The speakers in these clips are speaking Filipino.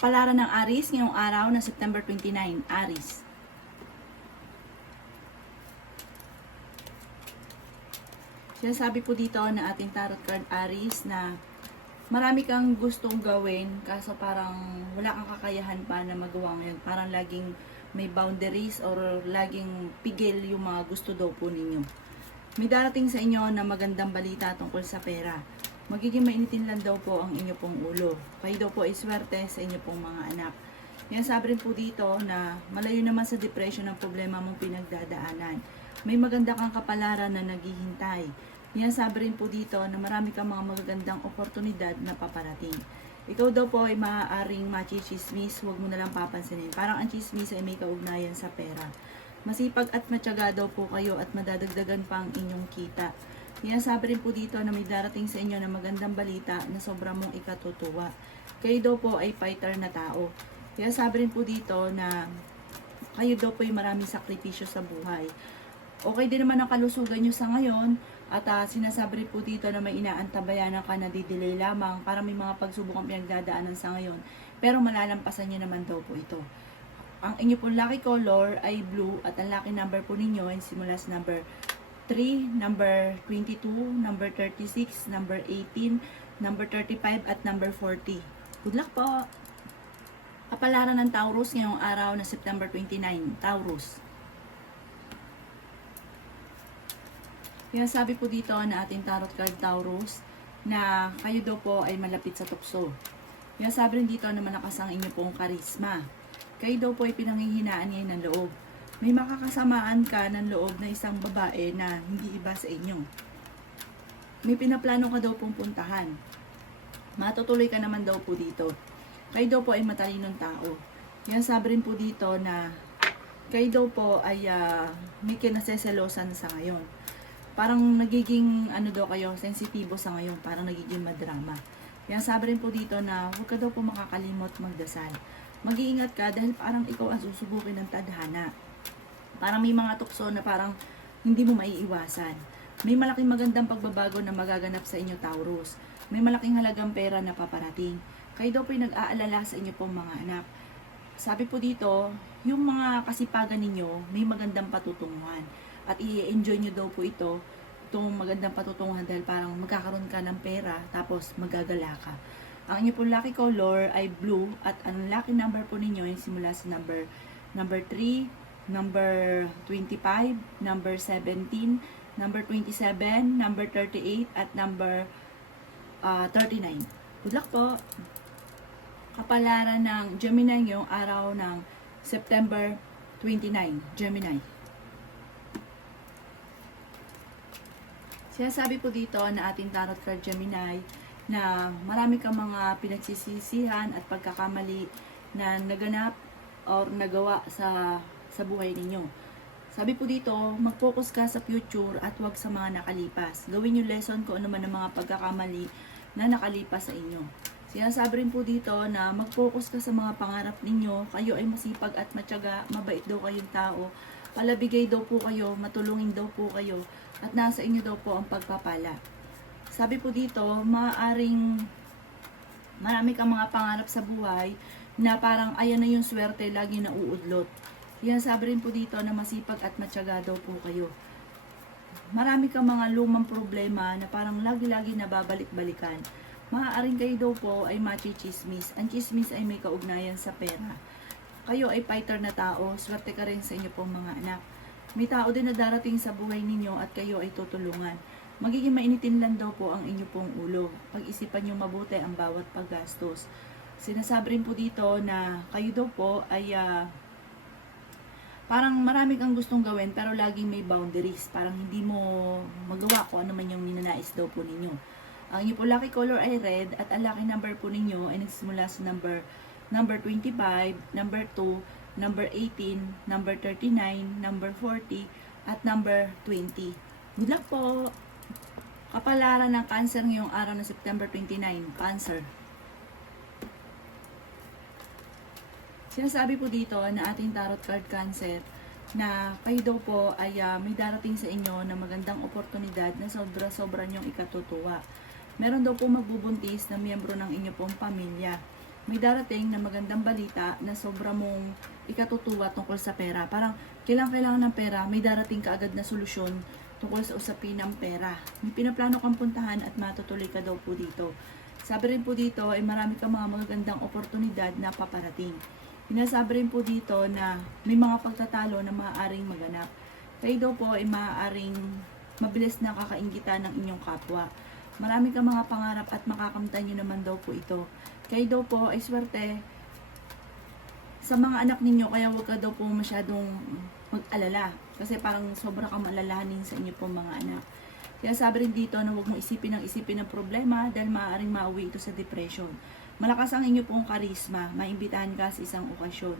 Kapalaran ng Aries ngayong araw na September 29, Aries. Sinasabi po dito na ating tarot card Aries na marami kang gustong gawin kaso parang wala kang kakayahan pa na magawa ngayon. Parang laging may boundaries or laging pigil yung mga gusto daw po ninyo. May darating sa inyo na magandang balita tungkol sa pera. Magiging mainitin lang daw po ang inyo pong ulo. Kayo daw po ay swerte sa inyo pong mga anak. Yan sabi rin po dito na malayo naman sa depression ang problema mong pinagdadaanan. May maganda kang kapalaran na naghihintay. Yan sabi rin po dito na marami kang mga magagandang oportunidad na paparating. Ikaw daw po ay maaaring machismis, huwag mo na lang papansinin. Parang ang chismis ay may kaugnayan sa pera. Masipag at matyaga daw po kayo at madadagdagan pa ang inyong kita. Yan sabi rin po dito na may darating sa inyo na magandang balita na sobrang mong ikatutuwa. Kayo daw po ay fighter na tao. Yan sabi rin po dito na kayo daw po ay maraming sakripisyo sa buhay. Okay din naman ang kalusugan nyo sa ngayon. At sinasabi rin po dito na may inaantabayanan ka na didelay lamang para may mga pagsubok ang pinagdadaanan sa ngayon. Pero malalampasan nyo naman daw po ito. Ang inyo pong lucky color ay blue at ang lucky number po ninyo ay simula sa number 3, number 22, number 36, number 18, number 35 at number 40. Good luck po! Kapalaran ng Taurus ngayong araw na September 29, Taurus. Yan sabi po dito na ating tarot card Taurus na kayo daw po ay malapit sa tukso. Yan sabi rin dito na malakas ang inyo pong karisma. Kayo daw po ay pinanghihinaan ngayon ng loob. May makakasamaan ka ng loob na isang babae na hindi iba sa inyo. May pinaplano ka daw pong puntahan. Matutuloy ka naman daw po dito. Kayo daw po ay matalinong tao. Yan sabi rin po dito na kayo daw po ay may kinaseselosan sa ngayon. Parang nagiging daw kayo, sensitibo sa ngayon, parang nagiging madrama. Yan sabi rin po dito na huwag ka daw po makakalimot magdasal. Mag-iingat ka dahil parang ikaw ang susubukin ng tadhana. Parang may mga tukso na parang hindi mo maiiwasan. May malaking magandang pagbabago na magaganap sa inyo Taurus. May malaking halagang pera na paparating. Kayo daw po ay nag-aalala sa inyo pong mga anak. Sabi po dito, yung mga kasipagan ninyo, may magandang patutunguhan. At i-enjoy nyo daw po itong magandang patutunguhan dahil parang magkakaroon ka ng pera tapos magagala ka. Ang inyo pong lucky color ay blue at ang lucky number po ninyo ay simula sa number 3, number 25, number 17, number 27, number 38 at number 39. Good luck po! Kapalaran ng Gemini ngayong araw ng September 29, Gemini. Sinasabi po dito na ating tarot card Gemini na marami kang mga pinagsisisihan at pagkakamali na naganap or nagawa sa buhay ninyo. Sabi po dito, mag-focus ka sa future at huwag sa mga nakalipas. Gawin yung lesson kung ano man ang mga pagkakamali na nakalipas sa inyo. Sinasabi rin po dito na mag-focus ka sa mga pangarap ninyo. Kayo ay masipag at matyaga, mabait daw kayong tao. Palabigay daw po kayo, matulungin daw po kayo. At nasa inyo daw po ang pagpapala. Sabi po dito, marami kang mga pangarap sa buhay na parang ayan na yung swerte, lagi na uudlot. Yan sabi rin po dito na masipag at matyaga daw po kayo. Marami kang mga lumang problema na parang lagi-lagi nababalik-balikan. Maaaring kayo daw po ay machismis. Ang chismis ay may kaugnayan sa pera. Kayo ay fighter na tao, swerte ka rin sa inyo pong mga anak. May tao din na darating sa buhay ninyo at kayo ay tutulungan. Magiging mainitin lang daw po ang inyo pong ulo. Pag-isipan nyo mabuti ang bawat paggastos. Sinasabi rin po dito na kayo daw po ay parang marami kang gustong gawin pero laging may boundaries. Parang hindi mo magawa kung ano man yung ninanais daw po ninyo. Ang inyo po lucky color ay red at ang lucky number po ninyo ay nagsimula sa number 25, number 2, number 18, number 39, number 40, at number 20. Good luck po! Kapalaran ng Cancer ngayong araw na September 29, Cancer. Sinasabi po dito na ating tarot card Cancer na kayo daw po ay may darating sa inyo na magandang oportunidad na sobra-sobra niyong ikatutuwa. Meron daw po magbubuntis na miyembro ng inyo pong pamilya. may darating na magandang balita na sobra mong ikatutuwa tungkol sa pera. Parang kailangan ng pera, may darating ka agad na solusyon tungkol sa usapin ng pera. May pinaplano kang puntahan at matutuloy ka daw po dito. Sabi rin po dito ay marami kang mga magagandang oportunidad na paparating. Sinasabi rin po dito na may mga pagtatalo na maaaring maganap. Kayo daw po ay maaaring mabilis na kakaingitan ng inyong kapwa. Marami kang mga pangarap at makakamtan nyo naman daw po ito. Kayo daw po ay swerte sa mga anak ninyo, kaya huwag ka daw po masyadong mag-alala. Kasi parang sobra kang malalahanin sa inyo po mga anak. Kaya sabi rin dito na huwag mong isipin ng problema dahil maaaring mauwi ito sa depression. Malakas ang inyo pong karisma, maimbitahan ka sa isang okasyon.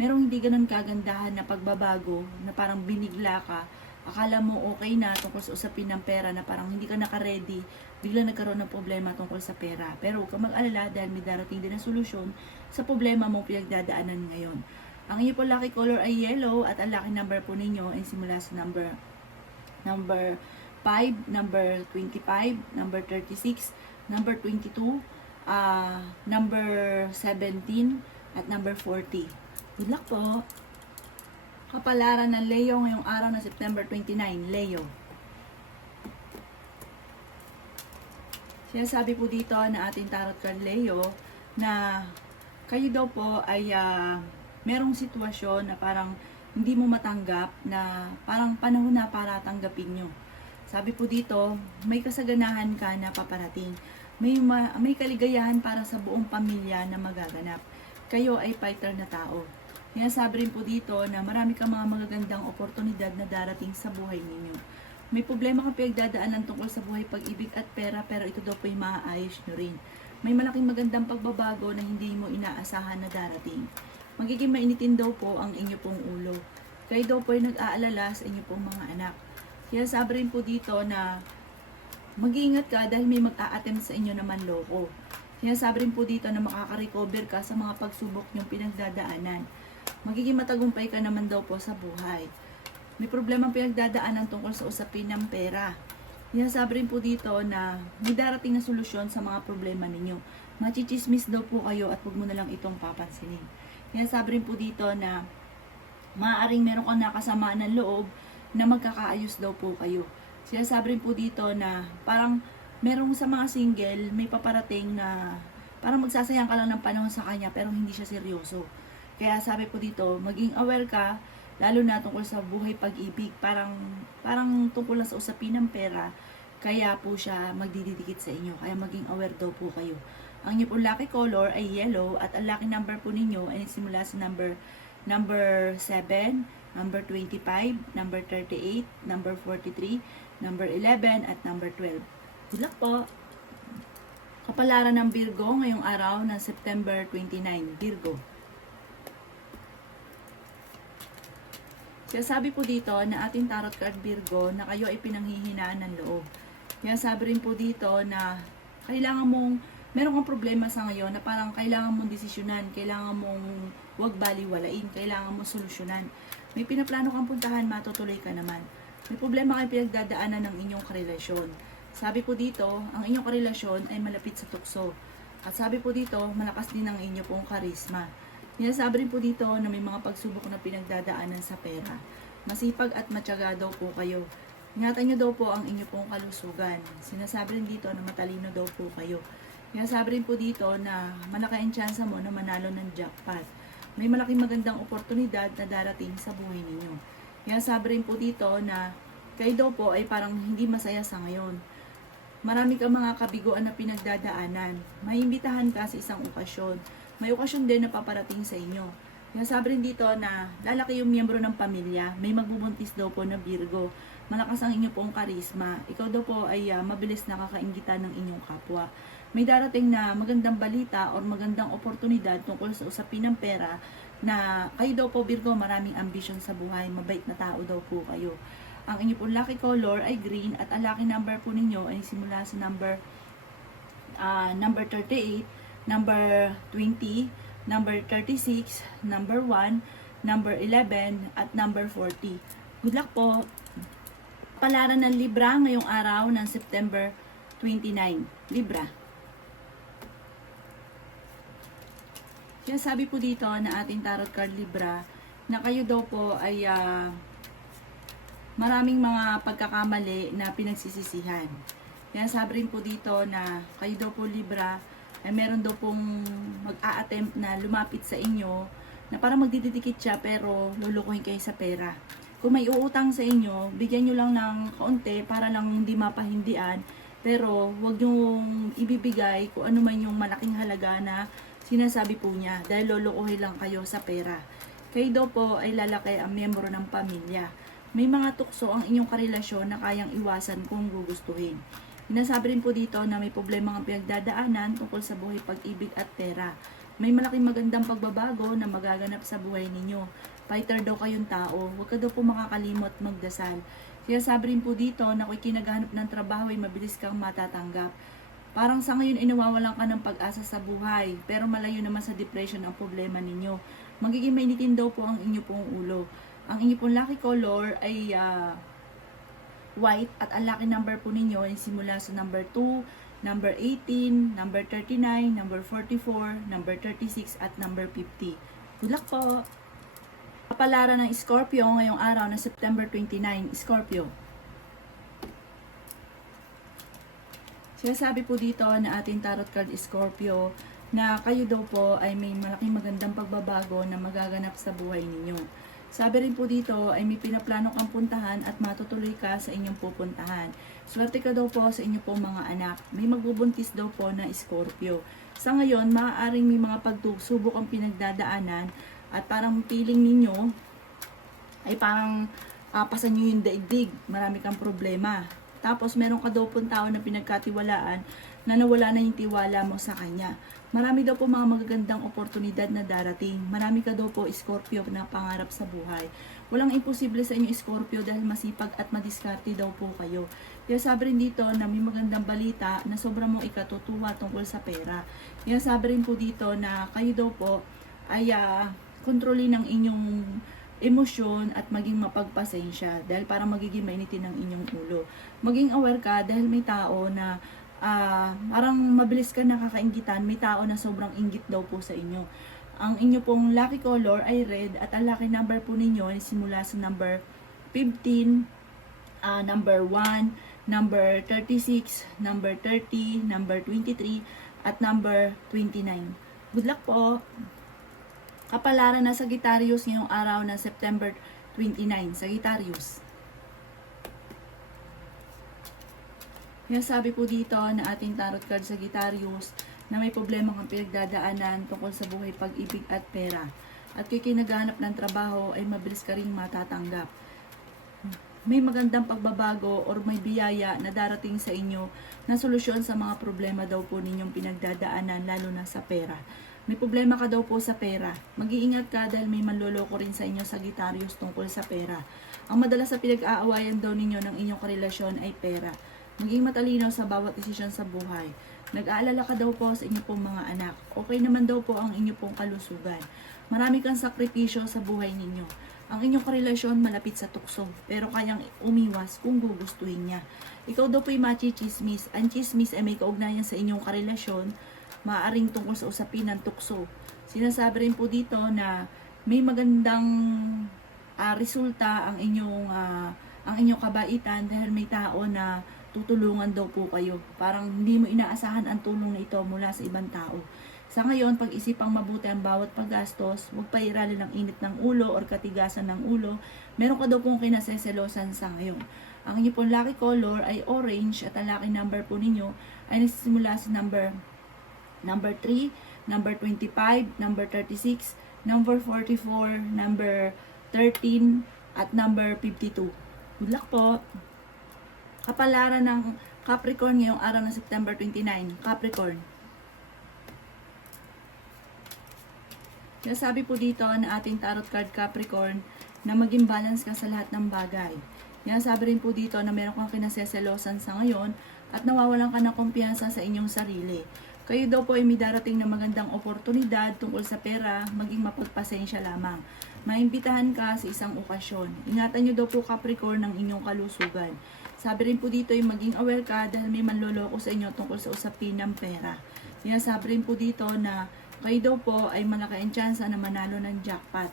Merong hindi ganun kagandahan na pagbabago na parang binigla ka. Akala mo okay na tungkol sa usapin ng pera na parang hindi ka naka-ready, bigla nagkaroon ng problema tungkol sa pera. Pero huwag kang mag-alala dahil may darating din na solusyon sa problema mong pinagdadaanan ngayon. Ang inyo po lucky color ay yellow at ang lucky number po ninyo ay simula sa number 5, number 25, number 36, number 22, number 17, at number 40. Good luck po! Kapalaran ng Leo ngayong araw na September 29, Leo. Sinasabi po dito na ating tarot card Leo na kayo daw po ay merong sitwasyon na parang hindi mo matanggap na parang panahon na para tanggapin nyo. Sabi po dito, may kasaganahan ka na paparating. May kaligayahan para sa buong pamilya na magaganap. Kayo ay fighter na tao. Kaya sabi rin po dito na marami kang mga magagandang oportunidad na darating sa buhay ninyo. May problema kang pinagdadaanan tungkol sa buhay, pag-ibig at pera, pero ito daw po ay maaayos nyo rin. May malaking magandang pagbabago na hindi mo inaasahan na darating. Magiging mainitin daw po ang inyo pong ulo. Kayo daw po ay nag-aalala sa inyo pong mga anak. Kaya sabi rin po dito na mag-iingat ka dahil may mag-a-attempt sa inyo naman loko. Kaya sabi rin po dito na makaka-recover ka sa mga pagsubok nyong pinagdadaanan. Magiging matagumpay ka naman daw po sa buhay. May problema pinagdadaanan tungkol sa usapin ng pera. Sinasabi rin po dito na may darating na solusyon sa mga problema ninyo. Machichismis daw po kayo at huwag mo na lang itong papansinin. Sinasabi rin po dito na maaaring meron kang nakasamaan ng loob na magkakaayos daw po kayo. Sinasabi rin po dito na parang merong sa mga single may paparating na parang magsasayang ka lang ng panahon sa kanya pero hindi siya seryoso. Kaya sabi po dito, maging aware ka, lalo na tungkol sa buhay pag-ibig, parang tungkol lang sa usapin ng pera, kaya po siya magdidikit sa inyo. Kaya maging aware daw po kayo. Ang inyo po lucky color ay yellow at ang lucky number po ninyo ay simula sa number 7, number 25, number 38, number 43, number 11, at number 12. Good luck po! Kapalaran ng Virgo ngayong araw ng September 29, Virgo. Kaya sabi po dito na ating tarot card Virgo na kayo ay pinanghihinaan ng loob. Kaya sabi rin po dito na kailangan mong, meron kang problema sa ngayon na parang kailangan mong desisyonan, kailangan mong huwag baliwalain, kailangan mong solusyonan. May pinaplano kang puntahan, matutuloy ka naman. May problema kayong pinagdadaanan ng inyong karelasyon. Sabi po dito, ang inyong karelasyon ay malapit sa tukso. At sabi po dito, malakas din ang inyong pong karisma. Sinasabi rin po dito na may mga pagsubok na pinagdadaanan sa pera. Masipag at matyaga daw po kayo. Ingatan nyo daw po ang inyo pong kalusugan. Sinasabi rin dito na matalino daw po kayo. Sinasabi rin po dito na malaki ang tsansa mo na manalo ng jackpot. May malaking magandang oportunidad na darating sa buhay ninyo. Sinasabi rin po dito na kayo daw po ay parang hindi masaya sa ngayon. Marami kang mga kabiguan na pinagdadaanan. May imbitahan ka sa isang okasyon. May okasyon din na paparating sa inyo. Sabi rin dito na lalaki yung miyembro ng pamilya, may magbubuntis daw po na Virgo. Malakas ang inyo pong karisma. Ikaw daw po ay mabilis nakakaingitan ng inyong kapwa. May darating na magandang balita o magandang oportunidad tungkol sa usapin ng pera na kayo daw po Virgo maraming ambisyon sa buhay, mabait na tao daw po kayo. Ang inyo pong lucky color ay green at ang lucky number po ninyo ay simula sa number 38, number 20, number 36, number 1, number 11, at number 40. Good luck po! Palaran ng Libra ngayong araw ng September 29. Libra. Sinasabi po dito na ating tarot card Libra na kayo daw po ay maraming mga pagkakamali na pinagsisisihan. Sinasabi rin po dito na kayo daw po Libra ay meron daw pong mag-a-attempt na lumapit sa inyo na parang magdidikit siya pero lulukuhin kayo sa pera. Kung may uutang sa inyo, bigyan nyo lang ng kaunti para lang hindi mapahindian, pero wag nyong ibibigay kung ano man yung malaking halaga na sinasabi po niya dahil lulukuhin lang kayo sa pera. Kayo daw po ay lalaki ang miyembro ng pamilya. May mga tukso ang inyong karelasyon na kayang iwasan kung gugustuhin. Sinasabi rin po dito na may problema ang pinagdadaanan tungkol sa buhay, pag-ibig at pera. May malaking magandang pagbabago na magaganap sa buhay ninyo. Fighter daw kayong tao, huwag ka daw po makakalimot magdasal. Sinasabi rin po dito na kung kinaghanap ng trabaho ay mabilis kang matatanggap. Parang sa ngayon ay nawawalan ka ng pag-asa sa buhay, pero malayo naman sa depression ang problema ninyo. Magiging mainitin daw po ang inyo pong ulo. Ang inyo pong lucky color ay white at ang lucky number po ninyo ay simula sa number 2, number 18, number 39, number 44, number 36 at number 50. Good luck po! Kapalaran ng Scorpio ngayong araw na September 29, Scorpio. Sinasabi po dito na ating tarot card Scorpio na kayo daw po ay may malaking magandang pagbabago na magaganap sa buhay ninyo. Sabi rin po dito ay may pinaplano kang puntahan at matutuloy ka sa inyong pupuntahan. Swerte ka daw po sa inyong pong mga anak. May magbubuntis daw po na Scorpio. Sa ngayon, maaaring may mga pagsubok ang pinagdadaanan at parang feeling ninyo ay parang pasan nyo yung daigdig. Marami kang problema. Tapos meron ka daw pong tao na pinagkatiwalaan na nawala na yung tiwala mo sa kanya. Marami daw po mga magagandang oportunidad na darating. Marami ka daw po Scorpio na pangarap sa buhay. Walang imposible sa inyo Scorpio dahil masipag at madiskarte daw po kayo. Kaya sabi rin dito na may magandang balita na sobrang mong ikatutuwa tungkol sa pera. Kaya sabi rin po dito na kayo daw po ay kontrolin ang inyong emosyon at maging mapagpasensya dahil parang magiging mainitin ang inyong ulo. Maging aware ka dahil may tao na parang mabilis ka nakakainggitan, may tao na sobrang inggit daw po sa inyo. Ang inyo pong lucky color ay red at ang lucky number po ninyo ay simula sa number 15, number 1, number 36, number 30, number 23, at number 29. Good luck po! Kapalaran na Sagittarius ngayong araw na September 29, Sagittarius. Sabi po dito na ating tarot card Sagittarius na may problema kang pinagdadaanan tungkol sa buhay, pag-ibig at pera. At kung kinaghanap ng trabaho ay mabilis ka rin matatanggap. May magandang pagbabago or may biyaya na darating sa inyo na solusyon sa mga problema daw po ninyong pinagdadaanan lalo na sa pera. May problema ka daw po sa pera. Mag-iingat ka dahil may manloloko rin sa inyo Sagittarius tungkol sa pera. Ang madalas sa pinag-aawayan daw ninyo ng inyong karelasyon ay pera. Maging matalinaw sa bawat desisyon sa buhay. Nag-aalala ka daw po sa inyong pong mga anak. Okay naman daw po ang inyong pong kalusugan. Marami kang sakripisyo sa buhay ninyo. Ang inyong karelasyon malapit sa tukso, pero kayang umiwas kung gugustuhin niya. Ikaw daw po'y machichismis. Ang chismis ay may kaugnayan sa inyong karelasyon, maaaring tungkol sa usapin ng tukso. Sinasabi rin po dito na may magandang resulta ang inyong kabaitan dahil may tao na tutulungan daw po kayo. Parang hindi mo inaasahan ang tulong na ito mula sa ibang tao. Sa ngayon, pag-isipang mabuti ang bawat paggastos, huwag pairali ng init ng ulo or katigasan ng ulo. Meron ka daw pong kinaseselosan sa ngayon. Ang inyong pong lucky color ay orange at ang lucky number po ninyo ay nagsisimula sa number 3, number 25, number 36, number 44, number 13, at number 52. Good luck po! Kapalaran ng Capricorn ngayong araw ng September 29. Capricorn. Sabi po dito na ating tarot card Capricorn na maging balance ka sa lahat ng bagay. Sabi rin po dito na meron kang kinaseselosan sa ngayon at nawawalan ka ng kumpiyansa sa inyong sarili. Kayo daw po ay may darating na magandang oportunidad tungkol sa pera, maging mapagpasensya lamang. Maimbitahan ka sa isang okasyon. Ingatan nyo daw po Capricorn ng inyong kalusugan. Sabi rin po dito ay maging aware ka dahil may manloloko sa inyo tungkol sa usapin ng pera. Sabi rin po dito na kayo daw po ay malaki ang tsansa na manalo ng jackpot.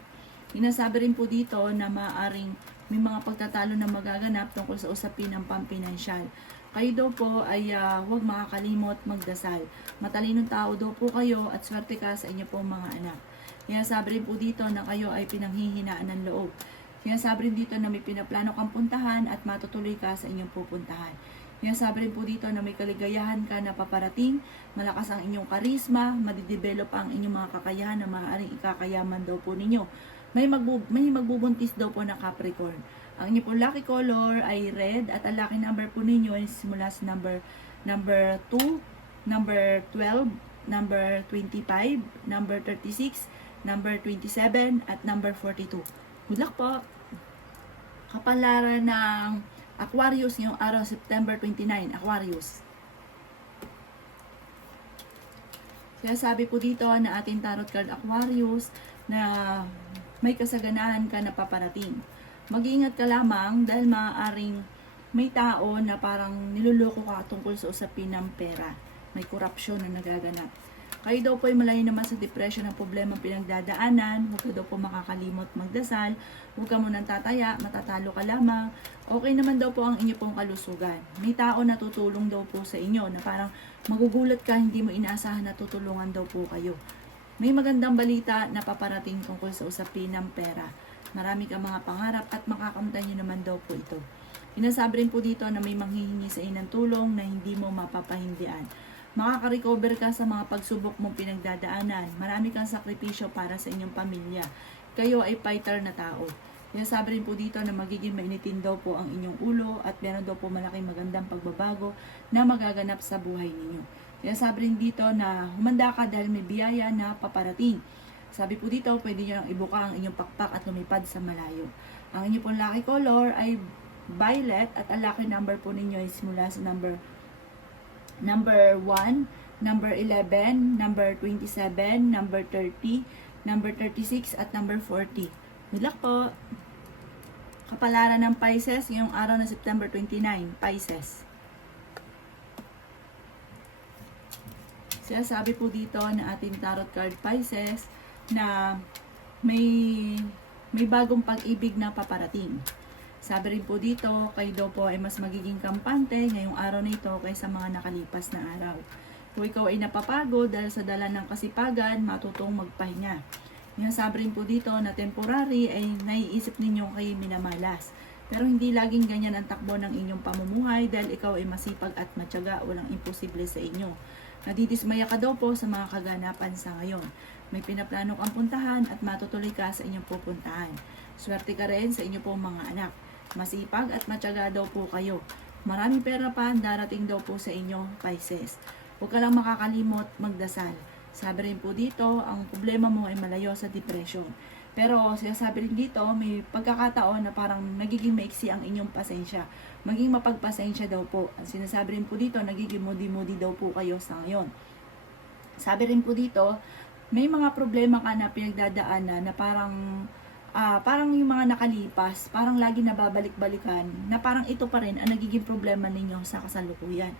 Sinasabi rin po dito na maaaring may mga pagtatalo na magaganap tungkol sa usapin ng pampinansyal. Kayo daw po ay huwag makakalimot magdasal. Matalinong tao daw po kayo at swerte ka sa inyo pong mga anak. Sinasabi rin po dito na kayo ay pinanghihinaan ng loob. Sinasabi rin dito na may pinaplano kang puntahan at matutuloy ka sa inyong pupuntahan. Sinasabi rin po dito na may kaligayahan ka na paparating, malakas ang inyong karisma, madidevelop ang inyong mga kakayahan na maaaring ikakayaman daw po ninyo. May magbubuntis daw po na Capricorn. Ang inyong po lucky color ay red at ang lucky number po ninyo ay simula sa number 2, number 12, number 25, number 36, number 27, at number 42. Good luck po! Kapalaran ng Aquarius ngayong araw, September 29, Aquarius. Kaya sabi po dito na ating tarot card Aquarius na may kasaganahan ka na paparating. Mag-iingat ka lamang dahil maaaring may tao na parang niluloko ka tungkol sa usapin ng pera. May korupsyon na nagaganap. Kayo daw po ay malayo naman sa depression ng problema pinagdadaanan. Huwag ka daw po makakalimot magdasal. Huwag ka munang tataya, matatalo ka lamang. Okay naman daw po ang inyo pong kalusugan. May tao na tutulong daw po sa inyo na parang magugulat ka, hindi mo inaasahan na tutulungan daw po kayo. May magandang balita na paparating tungkol sa usapin ng pera. Marami kang mga pangarap at makakamtan nyo naman daw po ito. Inasabi rin po dito na may manghihingi sa inyo ng tulong na hindi mo mapapahindian. Makaka-recover ka sa mga pagsubok mong pinagdadaanan. Marami kang sakripisyo para sa inyong pamilya. Kayo ay fighter na tao. Kaya sabi rin po dito na magiging mainitin daw po ang inyong ulo at meron daw po malaking magandang pagbabago na magaganap sa buhay ninyo. Kaya sabi rin dito na humanda ka dahil may biyaya na paparating. Sabi po dito, pwede nyo lang ibuka ang inyong pakpak at lumipad sa malayo. Ang inyong pong lucky color ay violet at ang lucky number po ninyo ay simula sa number 1, number 11, number 27, number 30, number 36, at number 40. Good luck po! Kapalaran ng Pisces ngayong araw na September 29, Pisces. Sabi po dito na ating tarot card Pisces na may bagong pag-ibig na paparating. Sabi rin po dito, kayo daw po ay mas magiging kampante ngayong araw na ito kaysa mga nakalipas na araw. Kung ikaw ay napapagod dahil sa dala ng kasipagan, matutong magpahinga. Sabi rin po dito na temporary ay naiisip ninyong kayo minamalas. Pero hindi laging ganyan ang takbo ng inyong pamumuhay dahil ikaw ay masipag at matyaga, walang imposible sa inyo. Nadidismaya ka daw po sa mga kaganapan sa ngayon. May pinaplano kang puntahan at matutuloy ka sa inyong pupuntahan. Swerte ka rin sa inyong pong mga anak. Masipag at matyaga daw po kayo. Maraming pera pa darating daw po sa inyo, Pisces. Huwag ka lang makakalimot magdasal. Sabi rin po dito, ang problema mo ay malayo sa depression. Pero sinasabi rin dito, may pagkakataon na parang nagiging maiksi ang inyong pasensya. Maging mapagpasensya daw po. Ang sinasabi rin po dito, nagiging moody daw po kayo sa ngayon. Sabi rin po dito, may mga problema ka na pinagdadaanan na parang yung mga nakalipas, parang lagi nababalik-balikan, na parang ito pa rin ang nagiging problema ninyo sa kasalukuyan.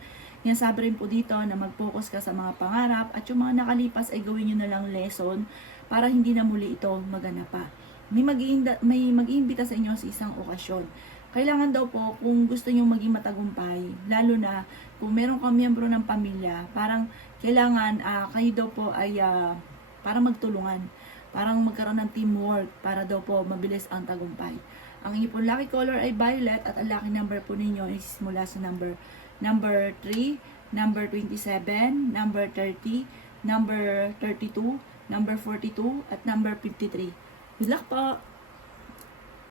Yan sabi rin po dito na mag-focus ka sa mga pangarap at yung mga nakalipas ay gawin nyo na lang lesson para hindi na muli ito maganap pa. May mag-iimbita sa inyo sa isang okasyon. Kailangan daw po kung gusto nyo maging matagumpay, lalo na kung meron kang miyembro ng pamilya, parang kailangan kayo daw po ay parang magtulungan. Parang magkaroon ng teamwork para daw po mabilis ang tagumpay. Ang inyong po lucky color ay violet at ang lucky number po ninyo is mula sa number 3, number 27, number 30, number 32, number 42, at number 53. Good luck po!